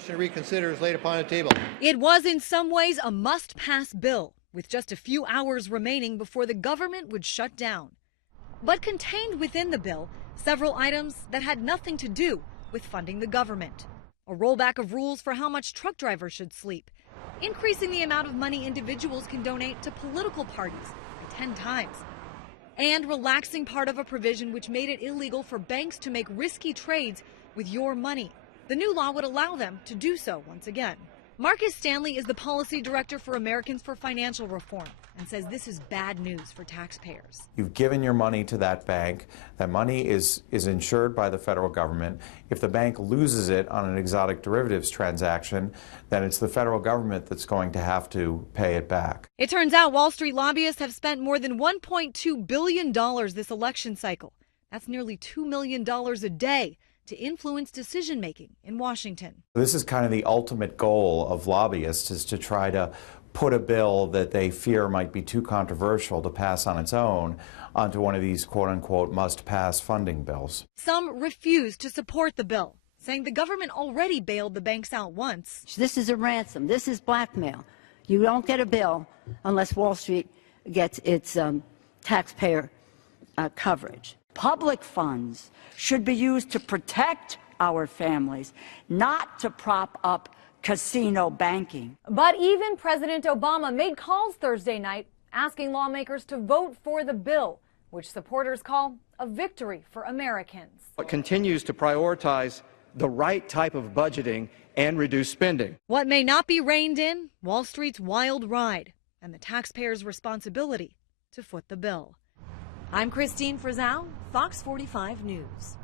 Motion to reconsider is laid upon the table. It was in some ways a must-pass bill, with just a few hours remaining before the government would shut down. But contained within the bill, several items that had nothing to do with funding the government. A rollback of rules for how much truck drivers should sleep, increasing the amount of money individuals can donate to political parties by 10 times, and relaxing part of a provision which made it illegal for banks to make risky trades with your money. The new law would allow them to do so once again. Marcus Stanley is the policy director for Americans for Financial Reform and says this is bad news for taxpayers. You've given your money to that bank. That money is insured by the federal government. If the bank loses it on an exotic derivatives transaction, then it's the federal government that's going to have to pay it back. It turns out Wall Street lobbyists have spent more than $1.2 billion this election cycle. That's nearly $2 million a day to influence decision-making in Washington. This is kind of the ultimate goal of lobbyists, is to try to put a bill that they fear might be too controversial to pass on its own onto one of these quote-unquote must-pass funding bills. Some refuse to support the bill, saying the government already bailed the banks out once. This is a ransom. This is blackmail. You don't get a bill unless Wall Street gets its taxpayer coverage. Public funds should be used to protect our families, not to prop up casino banking. But even President Obama made calls Thursday night asking lawmakers to vote for the bill, which supporters call a victory for Americans. It continues to prioritize the right type of budgeting and reduce spending. What may not be reined in? Wall Street's wild ride and the taxpayers' responsibility to foot the bill. I'm Christine Frizzell, Fox 45 News.